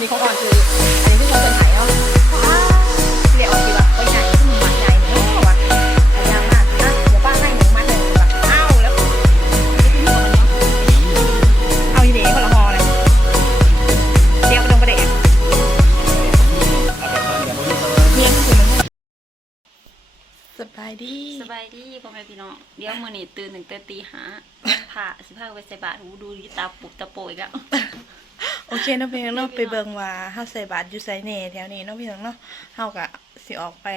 นี่ของอ่อนคืออันนี้ที่เขาเป็นไหายเนาะว้าวเรียกออกดีกว่าไปไหนที่มึงมาใหญ่เนี่ยเขาบอกว่าแต่ยางมากอะเดี๋ยวป้าให้หนึ่งมาหนึ่งดีกว่าอ้าวแล้วเอาอีเด๋คนละหอเลยเดี๋ยวไปตรงประเด็นเมียคือมึงสบายดีสบายดีพ่อแม่พี่น้องเดี๋ยวมื้อนี้ตื่นถึงแต่ตีห้าผ่าสิพาไปใส่บาตรหูดูดีตาปุบตาโปยแล้ว โอเคเนาะพี่น้องเนาะไปเบิ่งว่าเฮาใส่บาตรอยู่ไสแหน่แถวนี้เนาะพี่น้องเนาะเฮาก็สิออกไป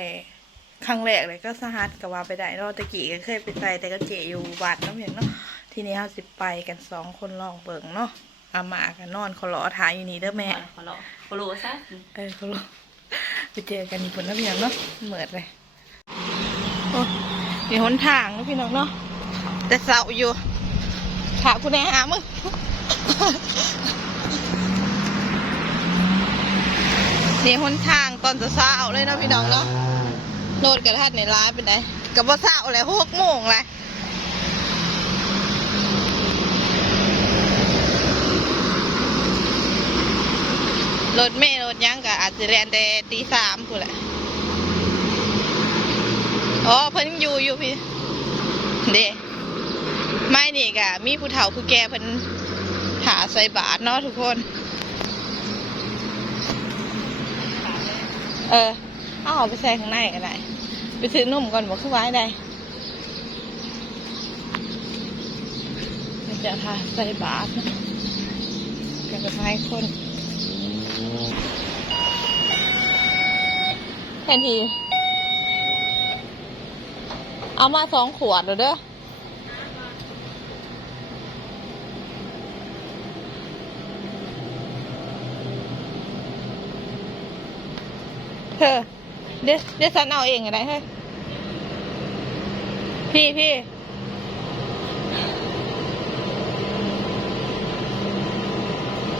ครั้งแรกเลยก็สหัสก็ว่าไปได้เนาะตะกี้ก็เคยไปใส่แต่ก็เจอยู่วัดเนาะพี่น้องเนาะทีนี้เฮาสิไปกันสองคนลองเบิ่งเนาะอาม่าก็นอนเขารอถ่ายอยู่นี่เด้อแม่ขอรอขอโลซะเออเขารอไปเจอกันนี่พุ่นเนาะพี่น้องเนาะเหมือดเลยโอ้มีหนทางเนาะพี่น้องเนาะแต่เสาอยู่ถามคุณแม่หามึง นี่หนทางตอนจะเช้าเลยเนาะพี่น้องเนาะโนดกับท่านในร้านเป็นไงกับว่าเช้าเลยหกโมงเลยรถเมล์รถยังก็อาจจะเรียนแต่ตีสามพูดแหละอ๋อเพิ่นอยู่อยู่พี่ เด้ไม่นี่กะมีผู้เฒ่าผู้แก่เพิ่นหาใส่บาทเนาะทุกคน เออ เอาออกไปใส่ข้างในก็ได้ไปซื้อนมก่อนบอกขึ้นไว้ได้เดี๋ยวจะทาใส่บาทกันกับไม้คนแทนที เอามาสองขวดเดี๋ยวเด้อ ธอ เดี๋ยวเดี๋ยวฉันเอาเองอะไรเฮ้ยพี่พี่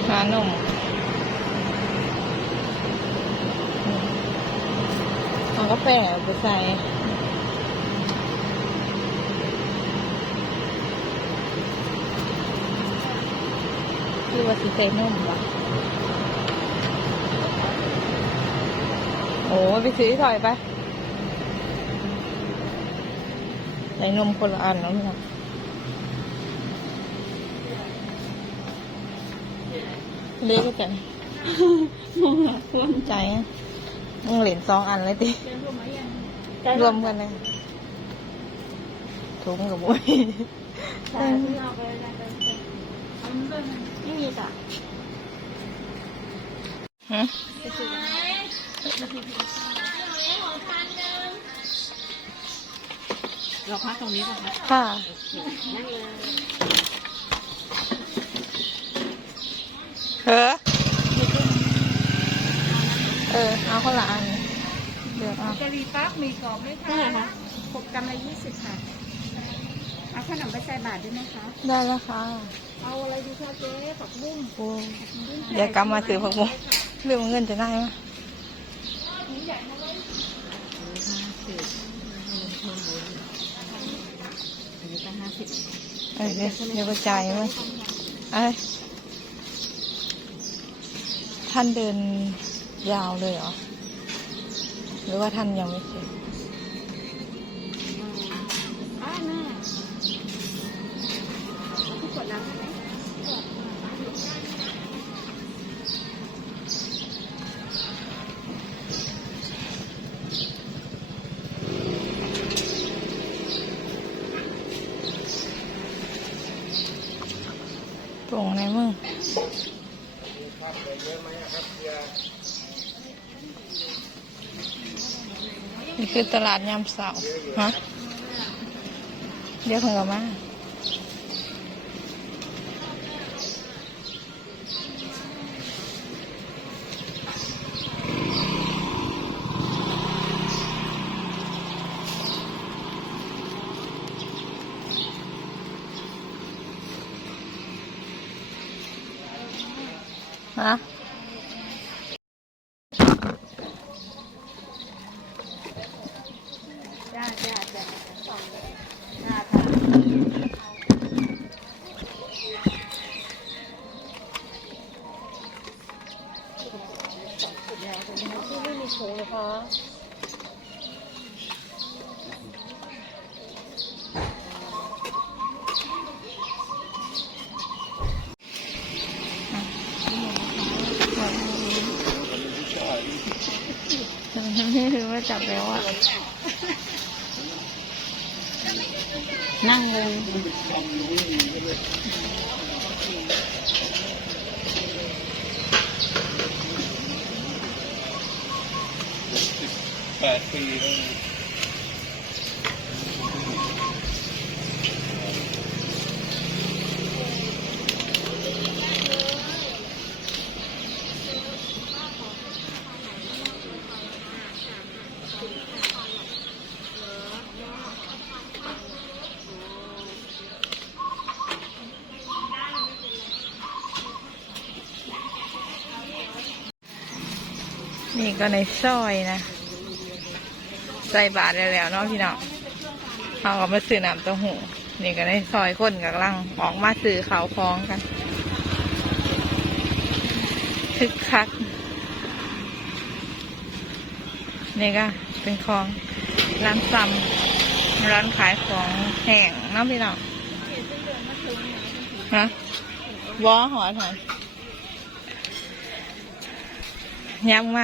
หาหนุ่มเอากาแฟไปใส่คือว่าสิใส่นุ่มวะ อ้ยไปซื้อถอยไปใส่นมคนละอันแล้วเนี่ยเล็กก็แต่มองหาคนใจอะมึงเหรียญสองอันเลยติรวมกันเลยถุงกับบุ้ยไม่มีจ้ะฮะ เราพักตรงนี้ก่อนนะค่ะนั่งเลยเออเออ เอาคนละอันเดี๋ยวเอากะหรี่ปั๊บมีกรอบไหมคะเท่าไหร่คะหกกรัมละยี่สิบค่ะ เอาขนมไปใส่บาตรด้วยไหมคะ ได้แล้วค่ะ เอาอะไรดีคะเจ๊ผักบุ้งโอ้เดี๋ยวกลับมาซื้อผักบุ้งเรื่องเงินจะได้ไหมอันนี้ก็ห้าสิบ เออเดี๋ยวเดี๋ยวกระจายมั้ยเอ้ยท่านเดินยาวเลยเหรอ หรือว่าท่านยังไม่เสร็จ นี่คือตลาดยามเสาร์ฮะเดี๋ยวเพิ่งกลับมาฮะ จ้าจ้าจ้าสองจ้าจ้า ถุงนะ คะนี่คือว่าจับแล้วอะนั่งลง แปดปีแล้วนี่ก็ในซอยนะ ใส่บาทได้แล้วเนาะพี่น้องเขาก็มาซื้อน้ำเต้าหู้นี่ก็ในซอยคนกับลังออกมาซื้อเขาคล้องกันคึกคักนี่ก็เป็นของร้านซำร้านขายของแห้งเนาะพี่น้องฮะวอหอถอยยักมา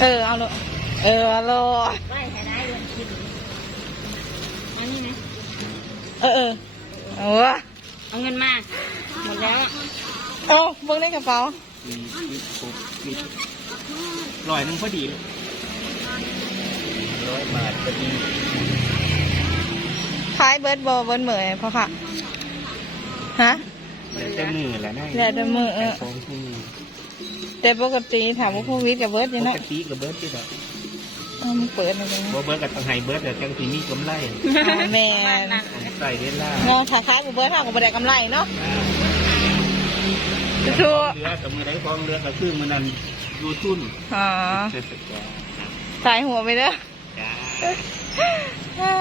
เออเอาเลยเออเอาเลยไม่ให้ได้เลยกินอันนี้ไหมเออเออเอาวะ เอาเงินมา หมดแล้วโอ้เบิ่งในกระเป๋ามีมีครบมีร้อยหนึงพอดีเลยร้อยบาทพอดีขายเบิร์ดบอเบิร์ดเหมยเพราะค่ะ ฮะ แล้วแต่มือแหละนะแล้วแต่มือเออของที่แต่ปกติถามว่าโควิดกับเบิร์ดปยังกเนาะ ติกับเบิร์ดที่แบบ เออมันเปิดอะไรบ่เบิร์ดกับทางไฮเบิร์ดแต่จังสีมีกำไรแม่ใส่เวลาเงาถ้าขายกับเบิร์ดเท่ากับบ่ได้กำไรเนาะชัวเรือกับมือได้ของเรือกับคือมันนั่นดูทุนอ๋อจ้าสายหัวไปเด้อจ้า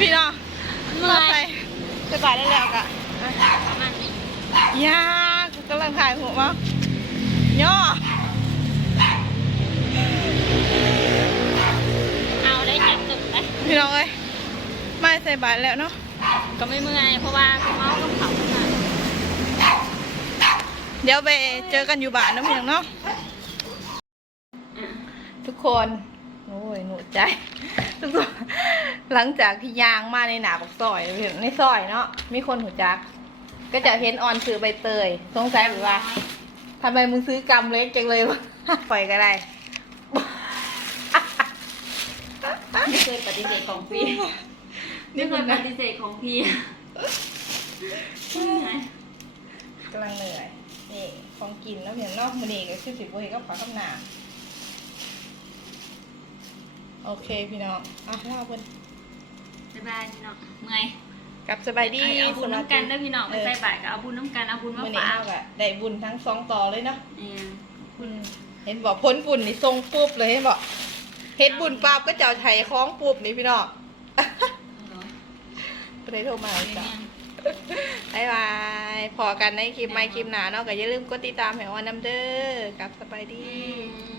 พี่น้องเมื่อยไปจะบาทได้แล้วกะยากกำลังถ่ายหัวมั้งย่อ พี่น้องเอ้ยไม่ใส่บาทแล้วเนาะก็ไม่เมื่อยเพราะว่าเมากับเขาค่ะเดี๋ยวไปเจอกันอยู่บ้านนะพี่น้องเนาะทุกคนโอ้ยหนูใจทุกคนหลังจากที่ยางมาในหนาบักซอยพี่น้องในซอยเนาะมีคนหูจัก ก็จะเห็นออนซื้อใบเตยสงสัยหรือว่าทำไมมึงซื้อกำเล็กจังเลยวะปล่อยก็ได้ ไม่เคยปฏิเสธของพี่ไม่เคยปฏิเสธของพี่กำลังเหนื่อยนี่ของกินแล้วเพียงเนอกมื้อนี้ก็คือสิบ่เฮ็ดกับข้าวกับน้ำโอเคพี่น้องอะลาเพิ่นบ๊ายบายพี่น้องเมื่อยกลับสบายดีเอาบุญน้ำกันเด้อพี่น้องไปเออใส่บาตรก็เอาบุญน้ำกันเอาบุญมามื้อนี้ฝากเฮาก็ได้บุญทั้งสองต่อเลยเนาะเอออืมเห็นบอกพ้นบุญนี่ทรงปุ๊บเลยเห็นบอก เฮ็ดบุญปั๊บก็เจ้าไทยคล้องปุ๊บนี่พี่น้องไปได้โทรมาจ้ะบายบายพอกันในคลิปใหม่คลิปหน้าเนาะก็อย่าลืมกดติดตามให้ออนน้ำเด้อกับสบายดีอืม